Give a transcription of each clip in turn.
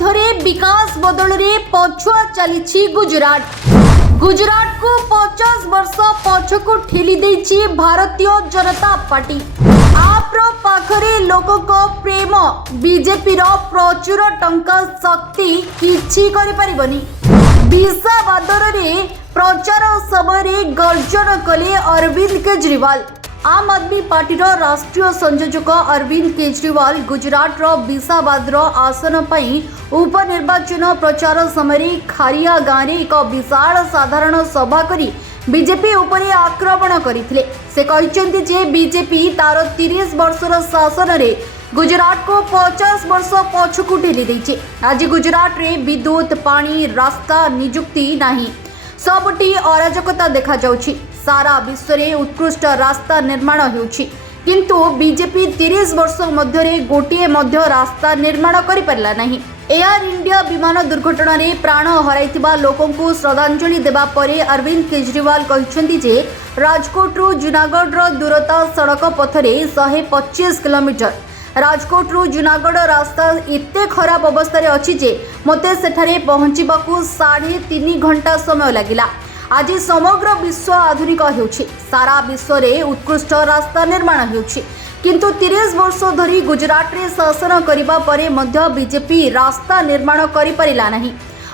मध्यरे विकास बदल में पछुआ चली गुजरात। गुजरात को 50 वर्ष पछकू ठेली देछि भारतीय जनता पार्टी। आप्र पाखरे लोक प्रेम बीजेपी रो प्रचुर टंका शक्ति किछि करि परिबनी। विषाबादर रे प्रचार समय गर्जन कले अरविंद केजरीवाल। आम आदमी पार्टी राष्ट्रीय संयोजक अरविंद केजरीवाल गुजरात विषाबाद आसन पर उपनिर्वाचन प्रचार समय खारिया गाँव में एक विशाल साधारण सभा करी बीजेपी उपरे आक्रमण करथिले। से कहते जे बीजेपी तार 30 वर्षर शासन रे गुजरात को 50 वर्ष पछकू ठेली देछि। आज गुजरात रे विद्युत पानी रास्ता नियुक्ति नाही, सबटी अराजकता देखा जाउछि। सारा विश्व में उत्कृष्ट रास्ता निर्माण होउछि, किंतु बीजेपी 30 वर्ष मध्य गोटे मध्य रास्ता निर्माण करि परला नाही। एयर इंडिया विमान दुर्घटना रे प्राण हराइथिबा लोकों को श्रद्धांजलि देबा परे अरविंद केजरीवाल कहछन्ती जे राजकोट रु जूनागढ़ रो दूरता सड़क पथरे 125 किलोमीटर। राजकोट रु जूनागढ़ रास्ता एते खराब अवस्था रे अछि जे मते सेठारे पहुंचीबाकू 3.5 घंटा समय लागिला। आज समग्र विश्व आधुनिक होउछि, सारा विश्व रे उत्कृष्ट रास्ता निर्माण होउछि, किंतु 30 वर्ष धरी गुजरात रे शासन करिबा परे मध्य बीजेपी रास्ता निर्माण करि परिला नाही।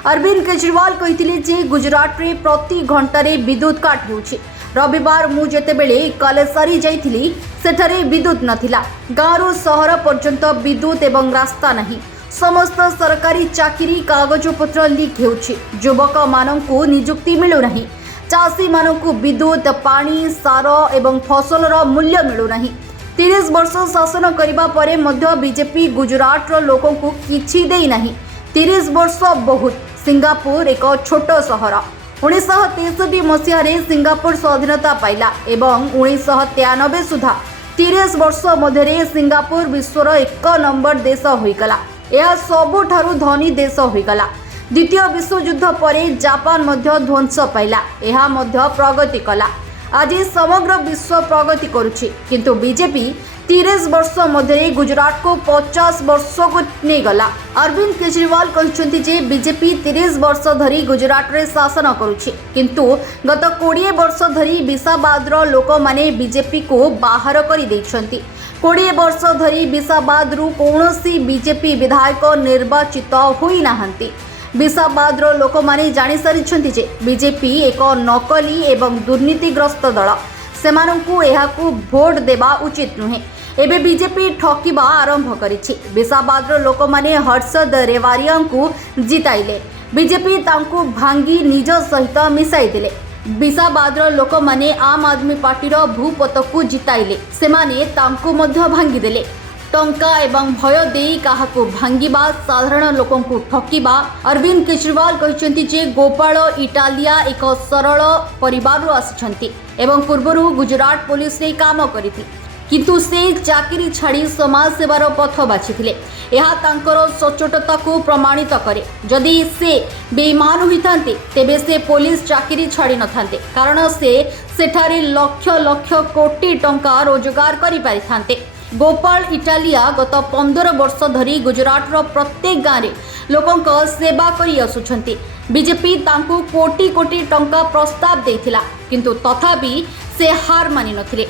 अरविंद केजरीवाल कहिथिले जे गुजरात रे प्रति घंटा रे विद्युत काट होउछि। रविवार मु जेतेबेले कलेसारी जाइथिली सेठारे विद्युत नथिला। गाँव सहर पर्यंत विद्युत एवं रास्ता नहीं। समस्त सरकारी चाकरी कागजपत्र लीक होउछि। युवक माननकु नियुक्ति मिलु नहीं। चाषी माननकु विद्युत पानी सार एवं फसलर मूल्य मिलु नहीं। 30 वर्ष शासन करिबा परे मध्य बीजेपी गुजरात रो लोकों को किछि देई नहीं। 30 वर्ष बहुत। सिंगापुर एक छोट सहर। 1963 मसीह सिंगापुर स्वाधीनता पाइला एवं 1993 सुधा 30 वर्ष मध्य सिंगापुर विश्वर 1 नंबर देश होइगला। यह सबुठारु धनी देश होइगला। द्वितीय विश्व युद्ध परे जापान मध्य ध्वंस पाइला, यह मध्य प्रगति कला। आज समग्र विश्व प्रगति करुछि, किंतु बीजेपी 30 वर्ष मध्य गुजरात को 50 वर्ष को नहीं गला। अरविंद केजरीवाल कहते जे बीजेपी 30 वर्ष धरी गुजरात रे शासन करुछि, किंतु गत 20 वर्ष धरी विषाबाद लोक माने बीजेपी को बाहर करि दैछन्ति। 20 वर्ष धरी विषाबाद रु कौनसी बीजेपी विधायक निर्वाचित होई नाहंती। विषाबाद लोक माने जानि सारिछन्ति जे बीजेपी एक नकली एवं दुर्नीतिग्रस्त दल। सेमानंकु एहाकु भोट देबा उचित नुहे। एबे बीजेपी ठकिबा आरंभ करिछि। विषाबाद लोक माने हर्षद रेवारिया को जिताइले। बीजेपी तांकु भांगी निज सहित मिसाई देले। विषाबाद लोक माने आम आदमी पार्टी भूपत को जिताइले, सेमाने तांकु मध्य भांगी देले। टंका एवं भय देई काहाकु भांगिबा साधारण लोकों को ठकिबा। अरविंद केजरीवाल कहते जे गोपाल इटालिया एक सरल परिवार आसिछन्ति एवं पूर्वरु गुजरात पुलिस रे काम करिथि, किंतु से चाकरी छाड़ी समाज सेवार पथ बाछिथिले। यह तांकर सचोटता को प्रमाणित करे। जदि से बेईमान होइथान्ते तेबे से पुलिस चाकरी छाड़ी नथान्ते, कारण से सेठारे लक्ष लक्ष कोटी टंका रोजगार करि पारिथान्ते। गोपाल इटालिया गत 15 वर्ष धरी गुजरात प्रत्येक गाँव में लोकों सेवा करि आसुछन्ति। बीजेपी तांकु कोटी कोटी टंका प्रस्ताव देथिला, किंतु तथापि से हार मानि नथिले।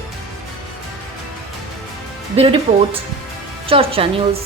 ब्यूरो रिपोर्ट, चर्चा न्यूज।